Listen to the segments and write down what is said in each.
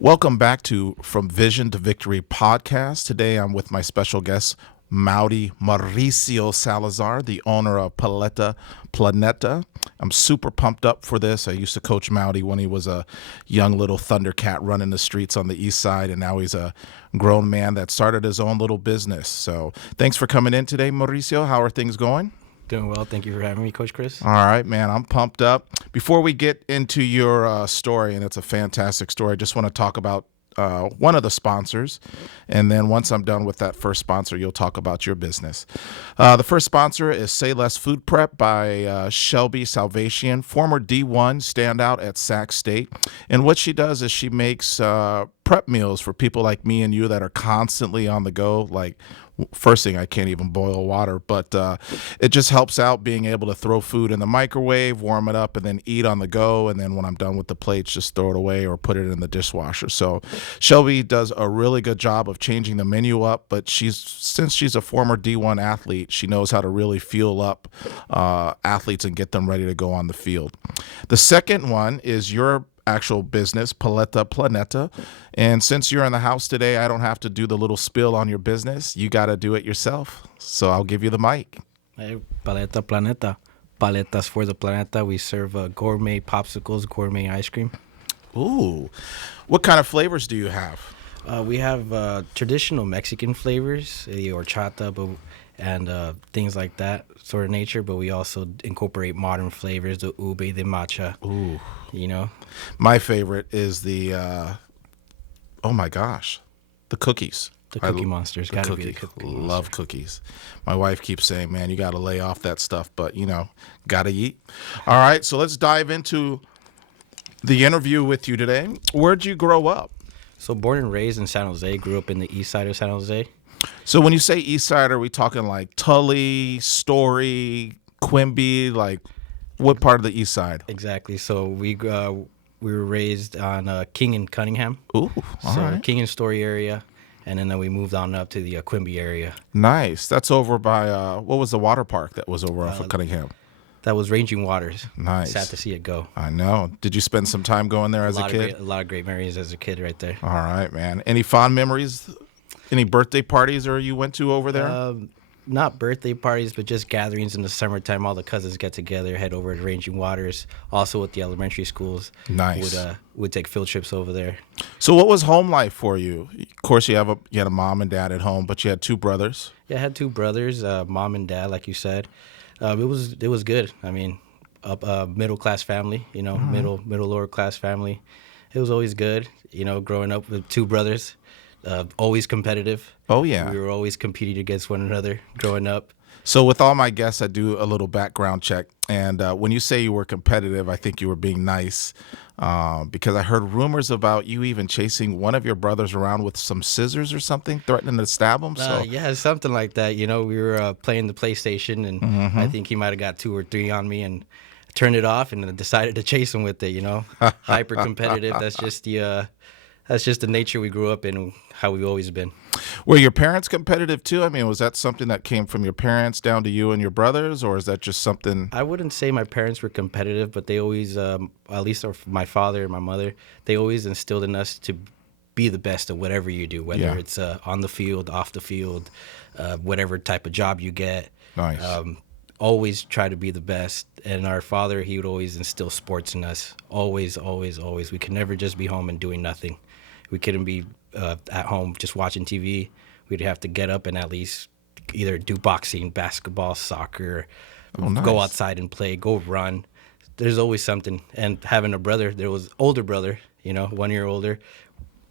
Welcome back to From Vision to Victory podcast. Today I'm with my special guest, Mauricio Salazar, the owner of Paleta Planeta. I'm super pumped up for this. I used to coach Mauri when he was a young little Thundercat running the streets on the east side, and now he's a grown man that started his own little business. So thanks for coming in today, Mauricio. How are things going? Doing well. Thank you for having me, Coach Chris. All right, man. I'm pumped up. Before we get into your story, and it's a fantastic story, I just want to talk about one of the sponsors. And then once I'm done with that first sponsor, you'll talk about your business. The first sponsor is Say Less Food Prep by Shelby Salvation, former D1 standout at Sac State. And what she does is she makes prep meals for people like me and you that are constantly on the go. Like, first thing, I can't even boil water, but it just helps out being able to throw food in the microwave, warm it up, and then eat on the go. And then when I'm done with the plates, just throw it away or put it in the dishwasher. So Shelby does a really good job of changing the menu up, but since she's a former D1 athlete, she knows how to really fuel up athletes and get them ready to go on the field. The second one is your actual business, Paleta Planeta. And since you're in the house today, I don't have to do the little spill on your business. You got to do it yourself. So I'll give you the mic. Hey, Paleta Planeta. Paletas for the Planeta. We serve gourmet popsicles, gourmet ice cream. Ooh. What kind of flavors do you have? We have traditional Mexican flavors, the horchata, and things like that sort of nature, but we also incorporate modern flavors, the ube, the matcha. Ooh. You know? My favorite is the, oh my gosh, the cookies. The Cookie Monsters. Gotta be the Cookie Monster. Love cookies. My wife keeps saying, man, you got to lay off that stuff, but, got to eat. All right, so let's dive into the interview with you today. Where'd you grow up? So born and raised in San Jose, grew up in the east side of San Jose. So when you say east side, are we talking like Tully, Story, Quimby? Like what part of the east side? Exactly. So we were raised on King and Cunningham. Ooh, all right. King and Story area, and then we moved on up to the Quimby area. Nice. That's over by, what was the water park that was over off of Cunningham? That was Raging Waters. Nice. Sad to see it go. I know. Did you spend some time going there as a kid? A lot of great memories as a kid right there. All right, man. Any fond memories? Any birthday parties or you went to over there? Not birthday parties, but just gatherings in the summertime. All the cousins get together, head over to Raging Waters. Also with the elementary schools. Nice. Would take field trips over there. So what was home life for you? Of course, you had a mom and dad at home, but you had two brothers. Yeah, I had two brothers, mom and dad, like you said. It was good. I mean, middle class family, middle lower class family. It was always good, growing up with two brothers. Always competitive. Oh, yeah. We were always competing against one another growing up. So with all my guests, I do a little background check. And when you say you were competitive, I think you were being nice because I heard rumors about you even chasing one of your brothers around with some scissors or something, threatening to stab him. Yeah, something like that. We were playing the PlayStation, and I think he might have got 2 or 3 on me and turned it off and then decided to chase him with it, Hyper competitive. That's just the nature we grew up in and how we've always been. Were your parents competitive too? I mean, was that something that came from your parents down to you and your brothers, or is that just something? I wouldn't say my parents were competitive, but they always, at least my father and my mother, they always instilled in us to be the best at whatever you do, whether it's on the field, off the field, whatever type of job you get. Nice. Always try to be the best. And our father, he would always instill sports in us. Always, always, always. We could never just be home and doing nothing. We couldn't be at home just watching TV. We'd have to get up and at least either do boxing, basketball, soccer, go outside and play, go run. There's always something. And having a brother, there was older brother, 1 year older,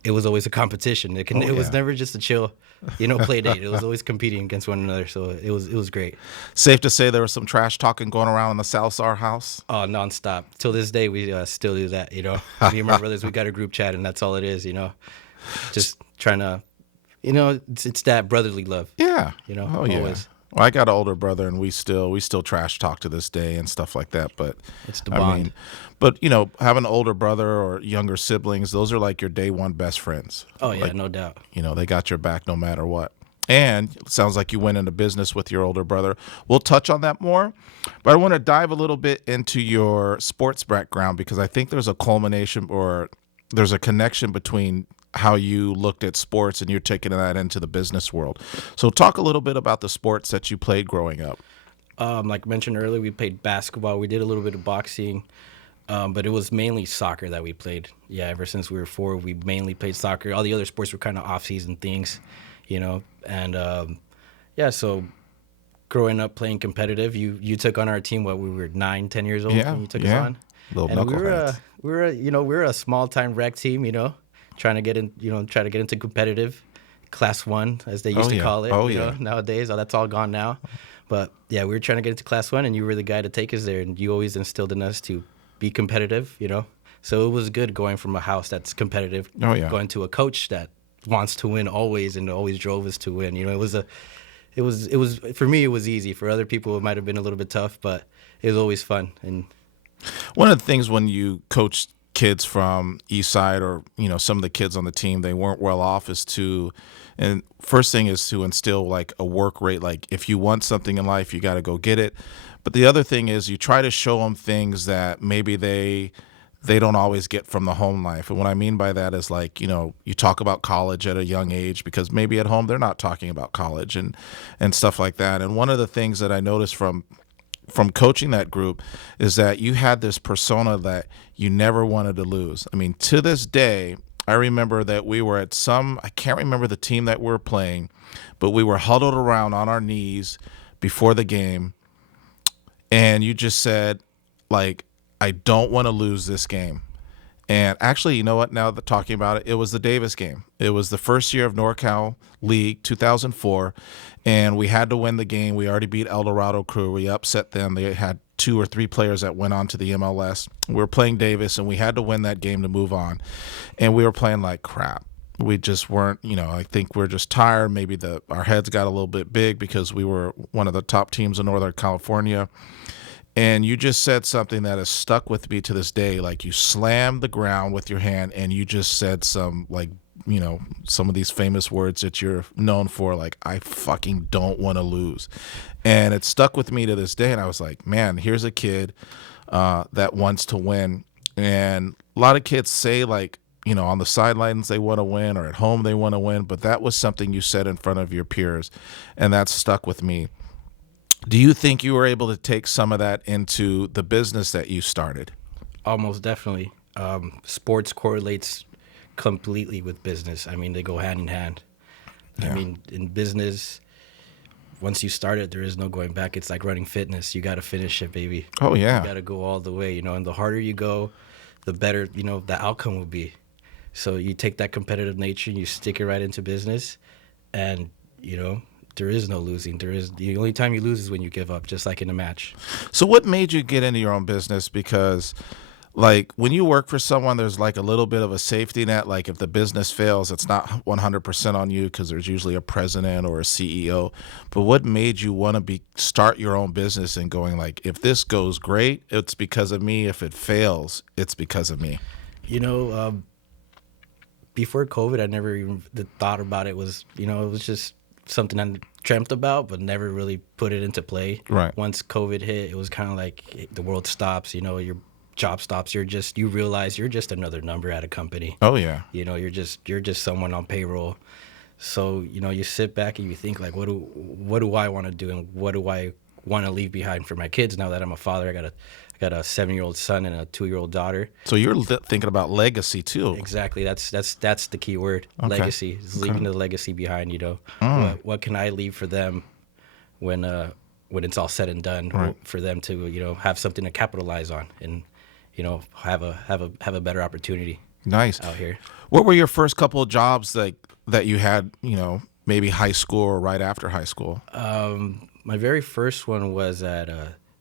it was always a competition. It was never just a chill, play date. It was always competing against one another. So it was great. Safe to say there was some trash talking going around in the Salazar house? Oh, nonstop. Till this day, we still do that, Me and my brothers, we got a group chat, and that's all it is, Just trying to, it's that brotherly love. Yeah. Always. Yeah. Well, I got an older brother, and we still trash talk to this day and stuff like that. But it's the bond. But having an older brother or younger siblings, those are like your day one best friends. Oh yeah, no doubt. They got your back no matter what. And it sounds like you went into business with your older brother. We'll touch on that more, but I want to dive a little bit into your sports background because I think there's a culmination or there's a connection between how you looked at sports and you're taking that into the business world. So talk a little bit about the sports that you played growing up. Like mentioned earlier, we played basketball. We did a little bit of boxing, but it was mainly soccer that we played. Yeah, ever since we were 4, we mainly played soccer. All the other sports were kind of off-season things, you know. And yeah, so growing up playing competitive, you took on our team. What, we were 9, 10 years old Yeah, when you took us yeah. on, Little and knuckleheads. we were a small time rec team, trying to get in, try to get into competitive class 1 as they Oh used to yeah. call it. Oh yeah. Nowadays, that's all gone now. But yeah, we were trying to get into class 1, and you were the guy to take us there, and you always instilled in us to be competitive. So it was good going from a house that's competitive, Oh yeah. going to a coach that wants to win always and always drove us to win. It was for me, it was easy. For other people, it might have been a little bit tough, but it was always fun. And One of the things when you coach kids from East Side, or some of the kids on the team, they weren't well off, is to, and first thing is to instill like a work rate. Like if you want something in life, you got to go get it. But the other thing is you try to show them things that maybe they don't always get from the home life. And what I mean by that is like, you talk about college at a young age because maybe at home they're not talking about college and stuff like that. And one of the things that I noticed from coaching that group is that you had this persona that you never wanted to lose. I mean, to this day, I remember that we were at I can't remember the team that we were playing, but we were huddled around on our knees before the game. And you just said, like, I don't want to lose this game. And actually, you know what? Now that talking about it, it was the Davis game. It was the first year of NorCal League, 2004, and we had to win the game. We already beat El Dorado Crew. We upset them. They had 2 or 3 players that went on to the MLS. We were playing Davis, and we had to win that game to move on. And we were playing like crap. We just weren't, I think we're just tired. Maybe our heads got a little bit big because we were one of the top teams in Northern California. And you just said something that has stuck with me to this day. Like you slammed the ground with your hand and you just said some some of these famous words that you're known for, like, I fucking don't want to lose. And it stuck with me to this day. And I was like, man, here's a kid that wants to win. And a lot of kids say, like, on the sidelines they want to win, or at home they want to win. But that was something you said in front of your peers. And that stuck with me. Do you think you were able to take some of that into the business that you started? almost definitely, sports correlates completely with business. I mean, they go hand in hand. Yeah. I mean, in business, once you start it, there is no going back. It's like running fitness. You got to finish it, baby. Oh, You yeah. got to go all the way, and the harder you go, the better, the outcome will be. So you take that competitive nature and you stick it right into business, and, there is no losing. The only time you lose is when you give up, just like in a match. So what made you get into your own business? Because, like, when you work for someone, there's like a little bit of a safety net. Like if the business fails, it's not 100% on you because there's usually a president or a CEO. But what made you want to start your own business and going like, if this goes great, it's because of me. If it fails, it's because of me. Before COVID, I never even thought about it. It was just something I dreamt about, but never really put it into play. Right. Once COVID hit, it was kind of like the world stops. Your job stops. You realize you're just another number at a company. Oh, yeah. You're just someone on payroll. So you sit back and you think like, what do I want to do, and what do I want to leave behind for my kids now that I'm a father? I got a 7-year-old son and a 2-year-old daughter. So you're thinking about legacy too. Exactly. That's the key word. Okay. Legacy. Is leaving the legacy behind. What can I leave for them when it's all said and done? Right. For them to have something to capitalize on and have a better opportunity. Nice. Out here. What were your first couple of jobs that you had? Maybe high school or right after high school. My very first one was at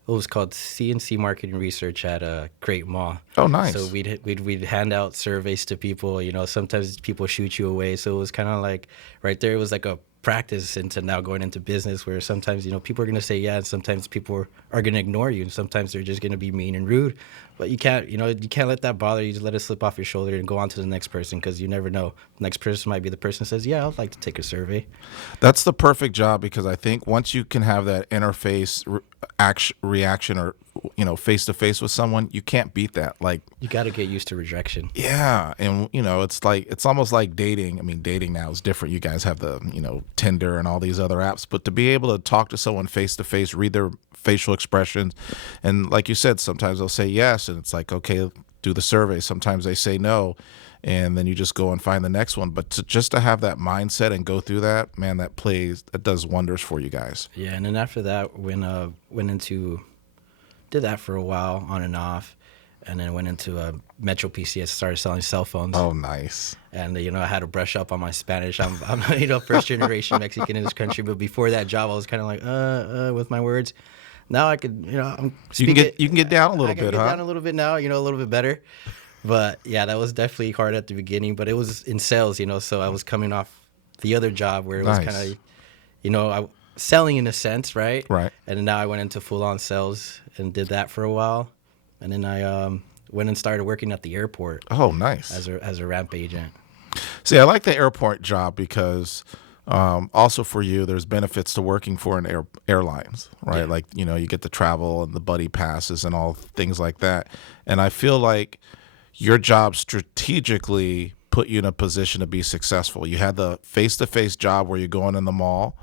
it was called CNC Marketing Research at Great Mall. Oh, nice. So we'd hand out surveys to people. Sometimes people shoot you away. So it was kind of like right there. It was like a practice into now going into business, where sometimes people are going to say yeah, and sometimes people are going to ignore you, and sometimes they're just going to be mean and rude. But you can't let that bother you. Just let it slip off your shoulder and go on to the next person, because you never know. The next person might be the person that says, yeah, I'd like to take a survey. That's the perfect job, because I think once you can have that interface reaction or face to face with someone, you can't beat that. Like, You got to get used to rejection. yeah, and it's almost like dating. I mean, dating now is different. You guys have the Tinder and all these other apps, but to be able to talk to someone face to face, read their facial expressions, and like you said, sometimes they'll say yes, and it's like, okay, do the survey. Sometimes they say no, and then you just go and find the next one. But just to have that mindset and go through that, man, that does wonders for you guys. Yeah, and then after that, did that for a while on and off, and then went into Metro PCS, started selling cell phones. Oh, nice. And I had to brush up on my Spanish. I'm first generation Mexican in this country, but before that job, I was kind of like with my words. Now I could, I'm speaking. You can get down a little I can bit, get huh? down a little bit now, a little bit better. But yeah, that was definitely hard at the beginning. But it was in sales, so I was coming off the other job where it was Nice. kind of, selling in a sense, right? Right. And then now I went into full on sales and did that for a while, and then I went and started working at the airport Oh, nice. as a ramp agent. See, I like the airport job because also for you, there's benefits to working for an airlines, right? Yeah. Like, you get the travel and the buddy passes and all things like that. And I feel like your job strategically put you in a position to be successful. You had the face-to-face job where you're going in the mall.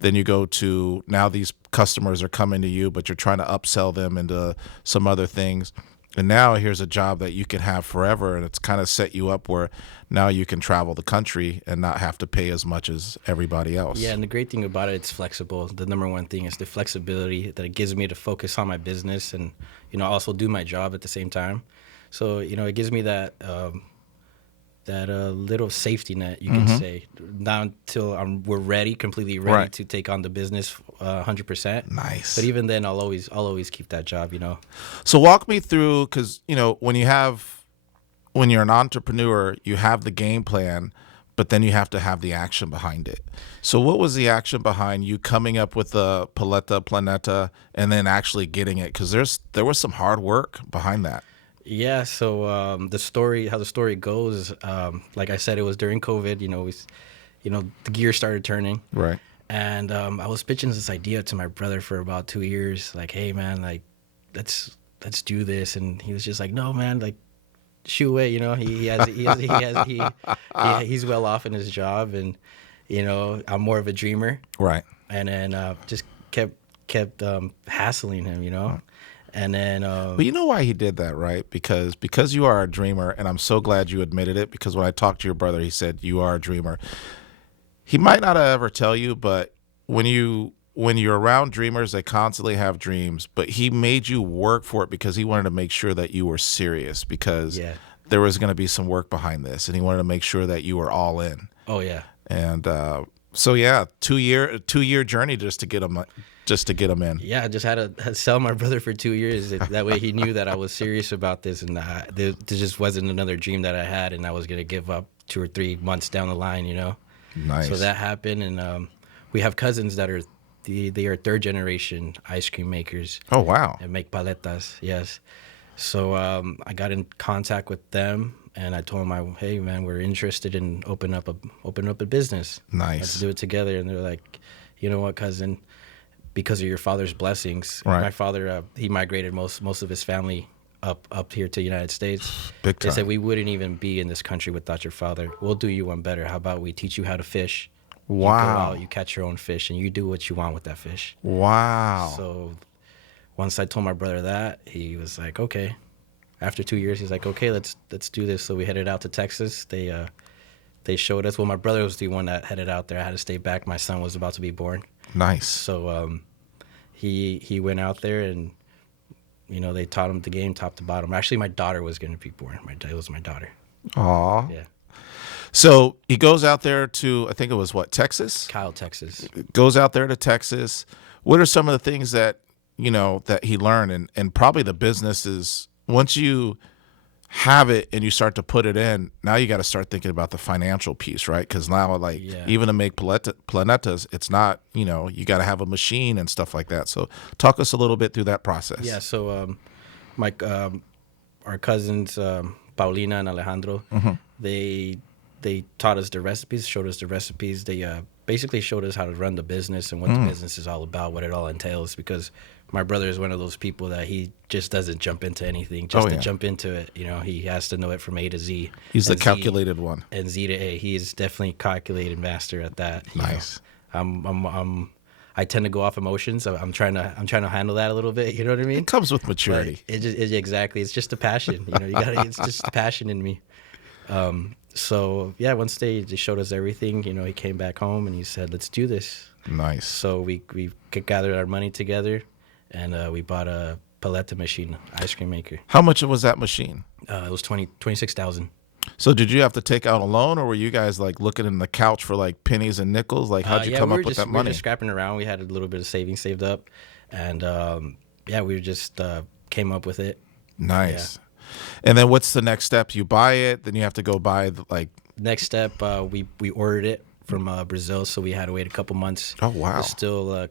Then you go to, now these customers are coming to you, but you're trying to upsell them into some other things. And now here's a job that you can have forever, and it's kind of set you up where now you can travel the country and not have to pay as much as everybody else. Yeah, and the great thing about it, it's flexible. The number one thing is the flexibility that it gives me to focus on my business and also do my job at the same time. So it gives me that little safety net, you can say, not until we're completely ready Right. to take on the business 100%. Nice. But even then, I'll always keep that job. So walk me through, because when you're an entrepreneur, you have the game plan, but then you have to have the action behind it. So what was the action behind you coming up with the Planeta, and then actually getting it? Because there was some hard work behind that. Yeah. So how the story goes, like I said, it was during COVID. The gear started turning. Right. And I was pitching this idea to my brother for about 2 years. Like, hey man, like let's do this. And he was just like, no man, like shoo away. He's well off in his job, and I'm more of a dreamer. Right. And then just kept hassling him. And then But you know why he did that, right? Because you are a dreamer, and I'm so glad you admitted it, because when I talked to your brother, he said you are a dreamer. He might not ever tell you, but when you're around dreamers, they constantly have dreams, but he made you work for it because he wanted to make sure that you were serious, because Yeah. there was going to be some work behind this, and he wanted to make sure that you were all in. Oh yeah. And so yeah, 2-year journey just to get him in. Yeah, I just had to sell my brother for 2 years. That way he knew that I was serious about this, and there just wasn't another dream that I had, and I was going to give up 2 or 3 months down the line, Nice. So that happened, and we have cousins that are they are third generation ice cream makers Oh wow. and make paletas. Yes. So I got in contact with them, and I told them, hey man, we're interested in open up a business. Nice. Let's do it together. And they're like, you know what, cousin? Because of your father's blessings, Right. my father he migrated most of his family up here to the United States. Big They time. said we wouldn't even be in this country without your father. We'll do you one better. How about we teach you how to fish? You go Wow. out, you catch your own fish, and you do what you want with that fish. Wow. So once I told my brother that, he was like, okay. After 2 years, he's like, okay, let's do this. So we headed out to Texas. They showed us. Well, my brother was the one that headed out there. I had to stay back. My son was about to be born. Nice. So he went out there, and they taught him the game top to bottom. Actually, my daughter was going to be born. It was my daughter. Aw. Yeah, So he goes out there to, I think it was Texas? Kyle, Texas. Goes out there to Texas. What are some of the things that, that he learned? And probably the business is, once you have it and you start to put it in, now you got to start thinking about the financial piece, right? Because now, Yeah. even to make planetas, it's not, you got to have a machine and stuff like that. So talk us a little bit through that process. Yeah. So our cousins Paulina and Alejandro, they taught us the recipes, showed us the recipes. They basically showed us how to run the business and what the business is all about, what it all entails. Because my brother is one of those people that he just doesn't jump into anything Oh just to yeah. jump into it. You know, he has to know it from A to Z. He's the and Z calculated one. and Z to A. He is definitely a calculated master at that. You know. Nice. I tend to go off emotions. I'm trying to handle that a little bit. You know what I mean? It comes with But maturity. exactly. It's just a passion. You know, you got it's just a passion in me. So yeah, once they just showed us everything, you know, he came back home and he said, "Let's do this." Nice. So we gathered our money together, and we bought a paleta machine, ice cream maker. How much was that machine? It was 26,000. So did you have to take out a loan, or were you guys like looking in the couch for like pennies and nickels? Like how'd you Yeah, come we up were with just that we were money? just scrapping around. We had a little bit of savings saved up, and yeah, we just came up with it. Nice. And then what's the next step? You buy it, then you have to go buy like. Next step, we ordered it from Brazil, so we had to wait a couple months. Oh wow. It was still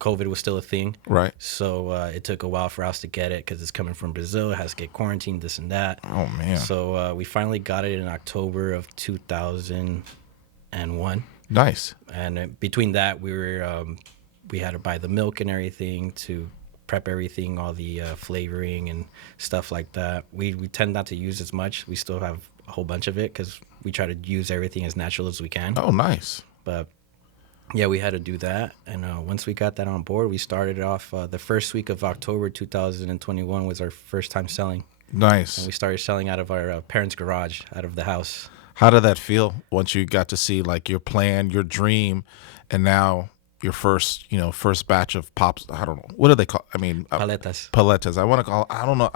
COVID was still a thing, Right. so it took a while for us to get it because it's coming from Brazil. It has to get quarantined, this and that. Oh man. So we finally got it in October of 2001, Nice. and between that, we had to buy the milk and everything to prep everything, all the flavoring and stuff like that. We tend not to use as much. We still have a whole bunch of it because we try to use everything as natural as we can. Oh nice. But yeah, we had to do that. And once we got that on board, we started off the first week of October 2021 was our first time selling. Nice. And we started selling out of our parents' garage, out of the house. How did that feel once you got to see like your plan, your dream, and now your first, first batch of pops? I don't know. What do they call? I mean, Paletas. paletas. I want to call. I don't know.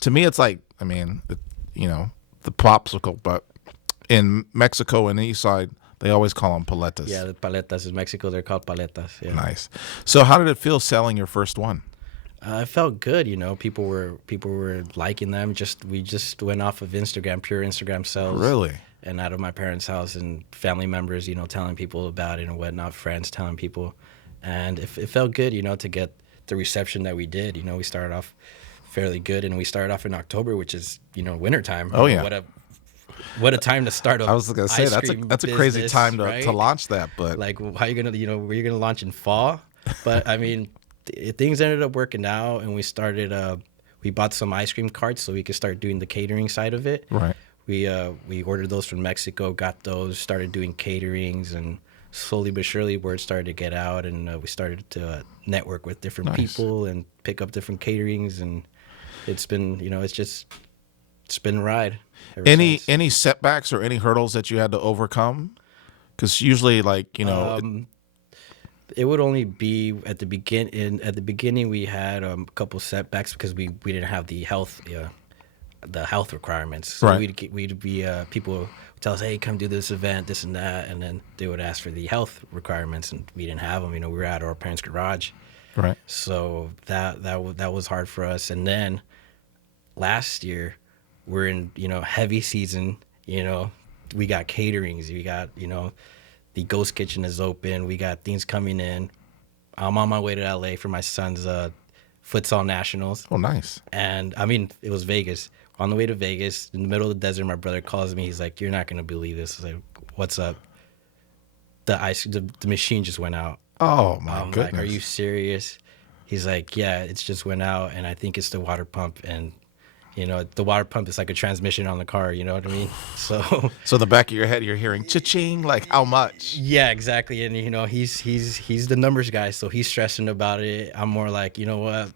To me, it's like the popsicle, but in Mexico and the East Side, they always call them paletas. Yeah, the paletas in Mexico, they're called paletas. Yeah. Nice. So, how did it feel selling your first one? It felt good, People were liking them. We just went off of Instagram, pure Instagram sales. Really? And out of my parents' house and family members, telling people about it and whatnot, friends telling people, and it felt good, to get the reception that we did. We started off fairly good, and we started off in October, which is wintertime. Oh yeah. What a time to start. I was gonna say that's a crazy time right? to launch that, but like how you gonna were you gonna launch in fall? But I mean, things ended up working out, and we started. We bought some ice cream carts so we could start doing the catering side of it. right. We ordered those from Mexico, got those, started doing caterings, and slowly but surely word started to get out, and we started to network with different Nice. people and pick up different caterings, and it's been it's been a ride. Ever since. Any setbacks or any hurdles that you had to overcome? Because usually, It would only be at the beginning we had a couple setbacks because we didn't have the health requirements. So Right. we'd be people would tell us, hey, come do this event, this and that, and then they would ask for the health requirements, and we didn't have them. We were at our parents' garage, right. so that was hard for us. And then last year we're in heavy season. We got caterings. We got the ghost kitchen is open. We got things coming in. I'm on my way to LA for my son's futsal nationals. Oh, nice. And I mean, it was Vegas. On the way to Vegas, in the middle of the desert, my brother calls me. He's like, "You're not gonna believe this." I was like, "What's up?" The machine just went out. Oh my I'm goodness. like, "Are you serious?" He's like, "Yeah, it's just went out, and I think it's the water pump." And the water pump is like a transmission on the car. You know what I mean? So So in the back of your head, you're hearing cha-ching, like how much? yeah, exactly. And he's the numbers guy, so he's stressing about it. I'm more like, what?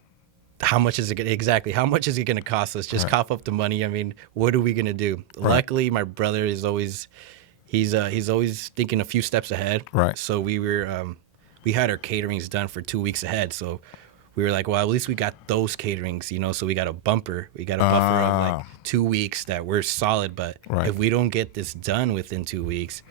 How much is it How much is it going to cost us? Just cough up the money. I mean, what are we going to do? Right. Luckily, my brother is always he's always thinking a few steps ahead. Right. So we had our caterings done for 2 weeks ahead. So we were like, well, at least we got those caterings, so we got a bumper. We got a buffer of like 2 weeks that we're solid. But Right. if we don't get this done within 2 weeks,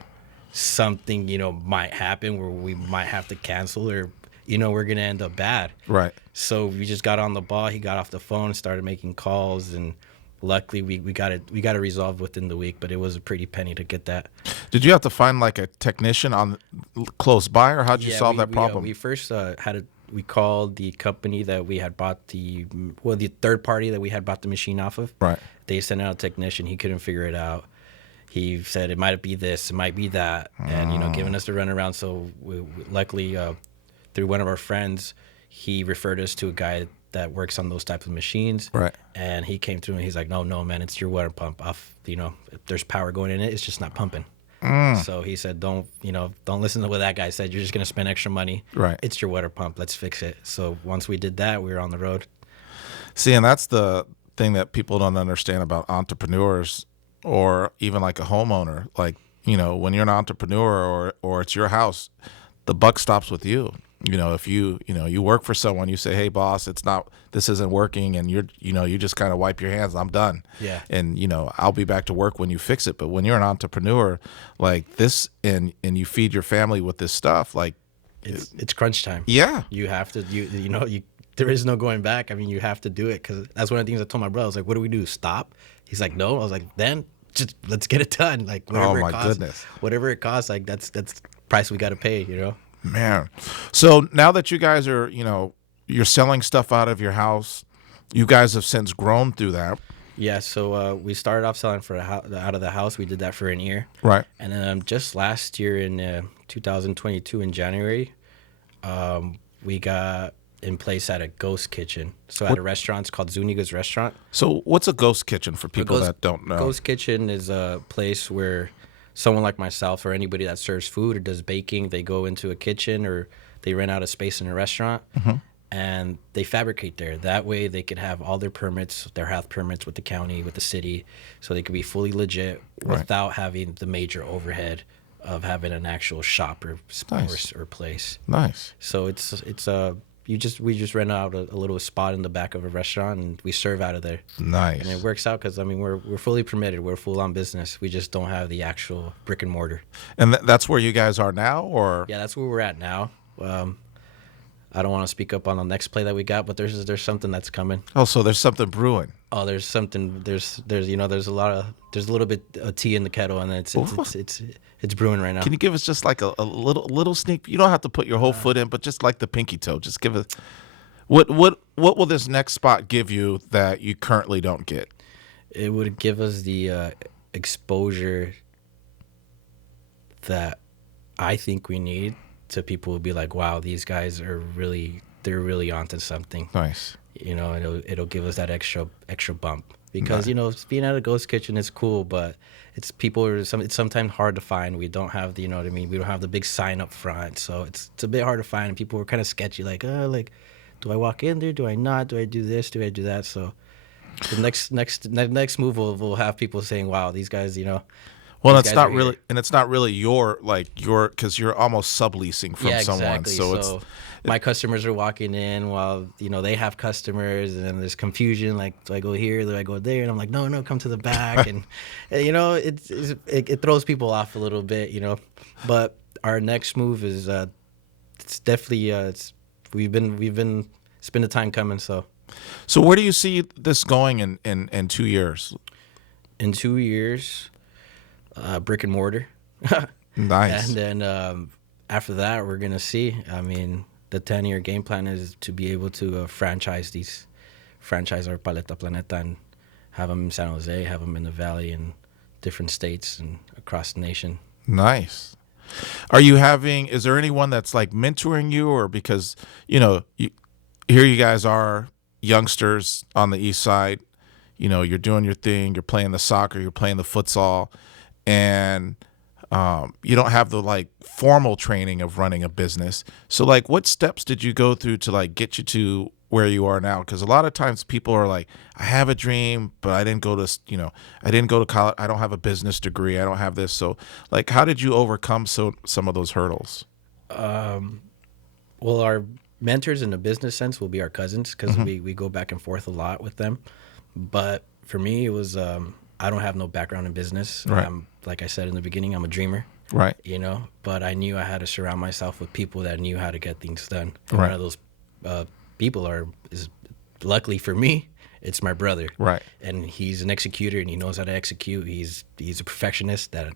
something, might happen where we might have to cancel, or, we're going to end up bad. Right. So we just got on the ball. He got off the phone, started making calls, and luckily we got it resolved within the week. But it was a pretty penny to get that. Did you have to find like a technician on close by, or how'd you solve that problem? We first we called the company that we had bought the third party that we had bought the machine off of. Right. They sent out a technician. He couldn't figure it out. He said it might be this, it might be that, and giving us the runaround. So luckily, through one of our friends, he referred us to a guy that works on those types of machines. Right. And he came through and he's like, no, man, it's your water pump. Off, if there's power going in it, it's just not pumping. So he said, don't listen to what that guy said. You're just going to spend extra money. Right. It's your water pump. Let's fix it. So once we did that, we were on the road. See, and that's the thing that people don't understand about entrepreneurs or even like a homeowner. Like, when you're an entrepreneur or it's your house, the buck stops with you. If you work for someone, you say, hey, boss, this isn't working. And you just kind of wipe your hands. I'm done. Yeah. And, I'll be back to work when you fix it. But when you're an entrepreneur like this and you feed your family with this stuff, like it's crunch time. Yeah. You have to, there is no going back. I mean, you have to do it because that's one of the things I told my brother. I was like, what do we do? Stop? He's like, no. I was like, then just let's get it done. Like, whatever it costs. Goodness. Whatever it costs, like that's the price we got to pay, Man. So now that you guys are, you're selling stuff out of your house, you guys have since grown through that. Yeah, so we started off selling out of the house. We did that for an year. Right. And then just last year in 2022 in January, we got in place at a ghost kitchen. So at a restaurant, it's called Zuniga's Restaurant. So what's a ghost kitchen for people that don't know? Ghost kitchen is a place where someone like myself or anybody that serves food or does baking, they go into a kitchen or they rent out a space in a restaurant and they fabricate there. That way they could have all their permits, their health permits with the county, with the city, so they could be fully legit without having the major overhead of having an actual shop or place. Nice. So we just rent out a little spot in the back of a restaurant and we serve out of there. Nice. And it works out because we're fully permitted. We're full on business. We just don't have the actual brick and mortar. And that's where you guys are now, or? Yeah, that's where we're at now. I don't want to speak up on the next play that we got, but there's something that's coming. Oh, so there's something brewing. Oh, there's something. There's there's a little bit of tea in the kettle, and it's brewing right now. Can you give us just like a little sneak? You don't have to put your whole foot in, but just like the pinky toe. Just give us what will this next spot give you that you currently don't get? It would give us the exposure that I think we need. So people would be like, wow, these guys they're really onto something. Nice. It'll give us that extra bump because, being at a ghost kitchen is cool, but it's sometimes hard to find. We don't have we don't have the big sign up front. So it's a bit hard to find. And people were kind of sketchy, like, do I walk in there? Do I not? Do I do this? Do I do that? So the next move will have people saying, wow, these guys, Well, it's not really, and it's not really your because you're almost subleasing from someone. Exactly. So my customers are walking in while they have customers, and then there's confusion. Like, do I go here? Do I go there? And I'm like, no, come to the back. And it throws people off a little bit. But our next move is it's definitely we've been the time coming. So where do you see this going in 2 years? In 2 years. Brick and mortar. Nice. And then after that, we're going to see. I mean, the 10-year game plan is to be able to franchise our Paleta Planeta and have them in San Jose, have them in the Valley and different states and across the nation. Nice. Is there anyone that's like mentoring you, or because, here you guys are youngsters on the East Side, you're doing your thing, you're playing the soccer, you're playing the futsal, and you don't have the formal training of running a business. So what steps did you go through to get you to where you are now? Because a lot of times people are like, I have a dream, but I didn't go to college. I don't have a business degree. I don't have this. So how did you overcome some of those hurdles? Well, our mentors in the business sense will be our cousins because we go back and forth a lot with them. But for me, it was I don't have no background in business. Right. Like I said in the beginning, I'm a dreamer. Right. But I knew I had to surround myself with people that knew how to get things done. And right. One of those people is luckily for me, it's my brother. Right. And he's an executor and he knows how to execute. He's a perfectionist that,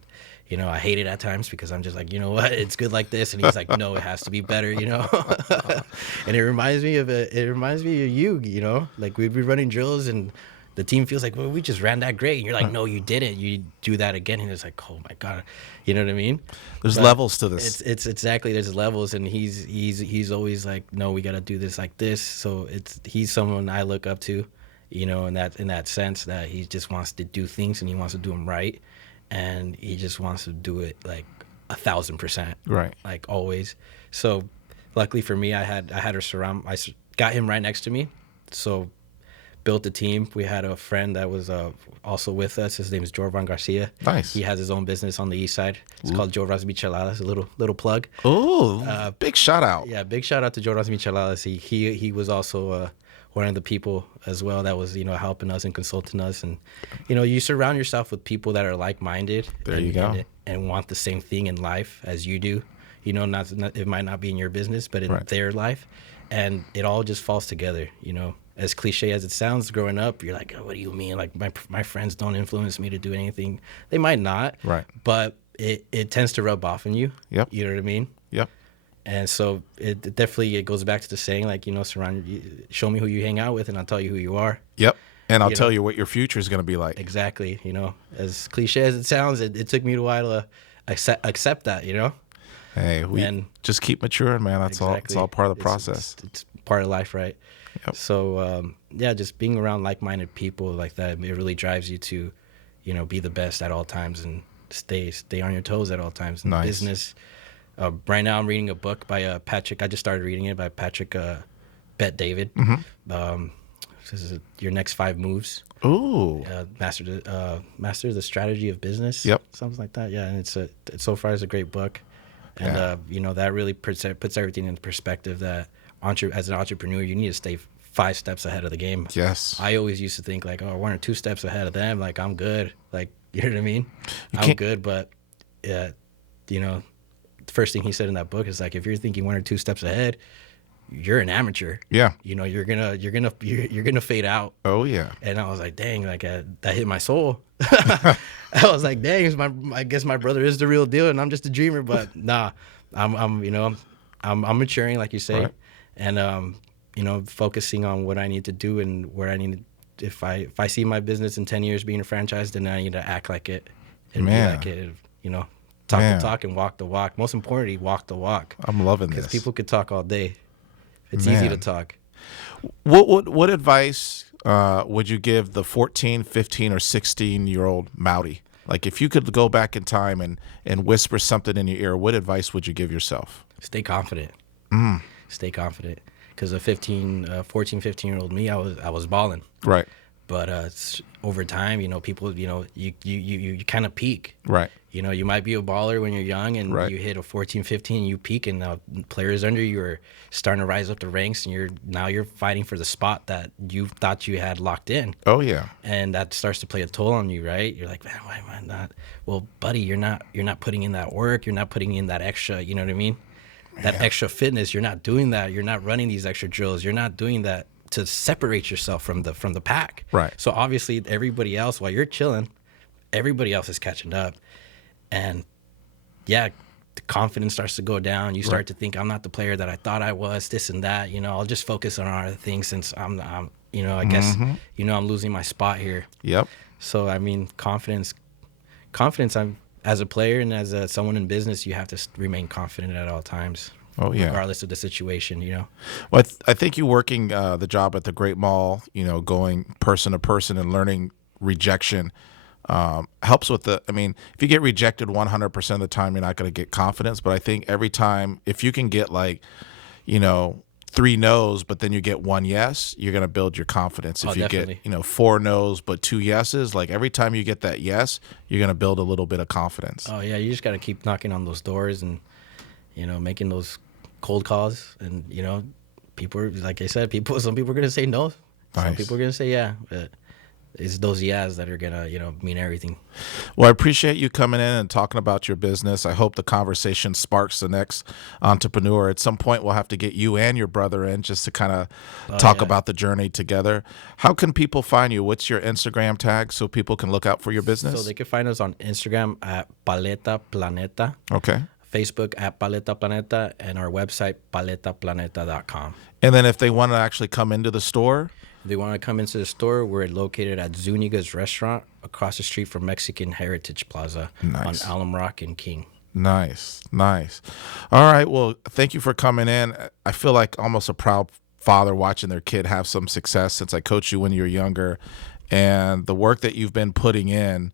I hate it at times because I'm just like, you know what, it's good like this. And he's like, no, it has to be better, And it reminds me of you, like we'd be running drills and the team feels like, well, we just ran that great. And you're like, no, you didn't. You do that again. And it's like, oh my God. You know what I mean? There's But levels to this. it's exactly, there's levels, and he's always like, no, we got to do this like this. So he's someone I look up to, you know, in that sense, that he just wants to do things and he wants to do them right. And he just wants to do it like 1,000%. Right. Like always. So luckily for me, I had her surround, got him right next to me. So built a team. We had a friend that was also with us. His name is Jorvan Garcia. Nice. He has his own business on the east side. It's called Jorvan's Micheladas. A little plug. Oh, big shout out. Yeah, big shout out to Jorvan's Micheladas. He was also one of the people as well that was, you know, helping us and consulting us. And, you know, you surround yourself with people that are like-minded. There you go. And want the same thing in life as you do. You know, not it might not be in your business, but in their life. And it all just falls together, you know. As cliche as it sounds, growing up, you're like, oh, what do you mean? Like, my friends don't influence me to do anything. They might not. Right. But it tends to rub off on you. Yep. You know what I mean? Yep. And so it definitely goes back to the saying, like, you know, show me who you hang out with and I'll tell you who you are. Yep. And I'll tell you what your future is going to be like. Exactly. You know, as cliche as it sounds, it took me a while to accept that, you know? Hey, we just keep maturing, man. That's all. It's all part of the process. It's part of life, right? Yep. So, yeah, just being around like-minded people like that, it really drives you to, you know, be the best at all times and stay on your toes at all times in business. Right now, I'm reading a book by Patrick. I just started reading it by Patrick Bet David. This is Your Next 5 Moves. Ooh. Master the Strategy of Business. Yep. Something like that. Yeah, and it's so far it's a great book. And, you know, that really puts everything in perspective that as an entrepreneur, you need to stay 5 steps ahead of the game. Yes. I always used to think like, oh, 1 or 2 steps ahead of them. Like, I'm good. Like, you know what I mean? I'm good. But, you know, the first thing he said in that book is like, if you're thinking 1 or 2 steps ahead, you're an amateur. Yeah. You know, you're gonna fade out. Oh yeah. And I was like, dang, like that hit my soul. I was like, dang, I guess my brother is the real deal, and I'm just a dreamer. But nah, I'm maturing, like you say, and you know, focusing on what I need to do and where I need to. If I see my business in 10 years being a franchise, then I need to act like it and be like it. You know, talk the talk and walk the walk. Most importantly, walk the walk. I'm loving this. Because people could talk all day. It's easy to talk. What advice would you give the 14, 15, or 16-year-old Mauri? Like, if you could go back in time and whisper something in your ear, what advice would you give yourself? Stay confident. Stay confident. Because a 14, 15-year-old me, I was balling. Right. But over time, you know, people, you know, you kind of peak. Right. You know, you might be a baller when you're young and you hit a 14, 15, you peak, and players under you are starting to rise up the ranks, and you're fighting for the spot that you thought you had locked in. Oh yeah. And that starts to play a toll on you, right? You're like, man, why am I not? Well, buddy, you're not putting in that work. You're not putting in that extra, you know what I mean? That extra fitness. You're not doing that. You're not running these extra drills. You're not doing that to separate yourself from the pack. Right. So obviously everybody else, while you're chilling, everybody else is catching up. And yeah, the confidence starts to go down. You start to think, I'm not the player that I thought I was, this and that. You know, I'll just focus on other things since I'm you know, I guess, you know, I'm losing my spot here. Yep. So, I mean, confidence, as a player and as someone in business, you have to remain confident at all times. Oh yeah. Regardless of the situation, you know. Well, I think you working the job at the Great Mall, you know, going person to person and learning rejection helps with I mean, if you get rejected 100% of the time, you're not going to get confidence. But I think every time, if you can get like, you know, 3 no's, but then you get 1 yes, you're going to build your confidence. If you definitely. get, you know, 4 no's, but 2 yeses, like every time you get that yes, you're going to build a little bit of confidence. Oh yeah. You just got to keep knocking on those doors and, you know, making those cold calls. And, you know, people, like I said, some people are going to say no. Some people are going to say yeah. But it's those yeahs that are going to, you know, mean everything. Well, I appreciate you coming in and talking about your business. I hope the conversation sparks the next entrepreneur. At some point, we'll have to get you and your brother in just to kind of talk about the journey together. How can people find you? What's your Instagram tag so people can look out for your business? So they can find us on Instagram at Paleta Planeta. Okay. Facebook at Paleta Planeta, and our website, paletaplaneta.com. And then if they want to actually come into the store? They want to come into the store. We're located at Zuniga's Restaurant across the street from Mexican Heritage Plaza Nice. on Alum Rock and King. Nice, nice. All right. Well, thank you for coming in. I feel like almost a proud father watching their kid have some success since I coached you when you were younger. And the work that you've been putting in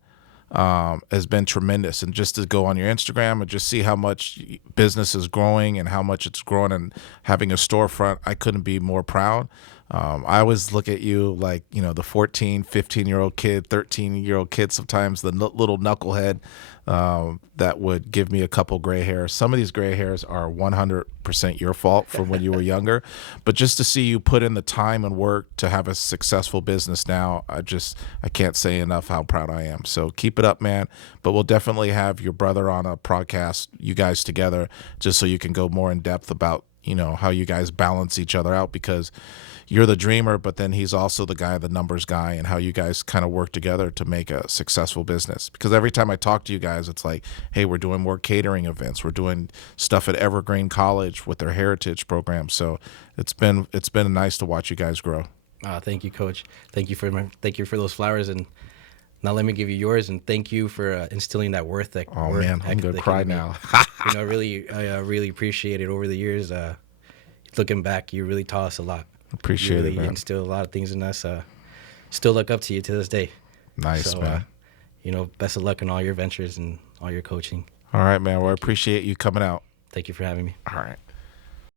has been tremendous. And just to go on your Instagram and just see how much business is growing and how much it's growing and having a storefront, I couldn't be more proud. I always look at you like, the 14, 15-year-old kid, 13-year-old kid, sometimes the little knucklehead that would give me a couple gray hairs. Some of these gray hairs are 100% your fault from when you were younger. But just to see you put in the time and work to have a successful business now, I can't say enough how proud I am. So keep it up, man. But we'll definitely have your brother on a podcast, you guys together, just so you can go more in depth about, how you guys balance each other out, because you're the dreamer, but then he's also the numbers guy, and how you guys kind of work together to make a successful business. Because every time I talk to you guys, it's like, hey, we're doing more catering events. We're doing stuff at Evergreen College with their heritage program. So it's been nice to watch you guys grow. Thank you, Coach. Thank you for those flowers, and now let me give you yours. And thank you for instilling that worth. Oh man, I'm gonna cry now. I really appreciate it over the years. Looking back, you really taught us a lot. Appreciate it, man. You instilled a lot of things in us. Still look up to you to this day. Nice, so, man. Best of luck in all your ventures and all your coaching. All right, man. Well, I appreciate you coming out. Thank you for having me. All right.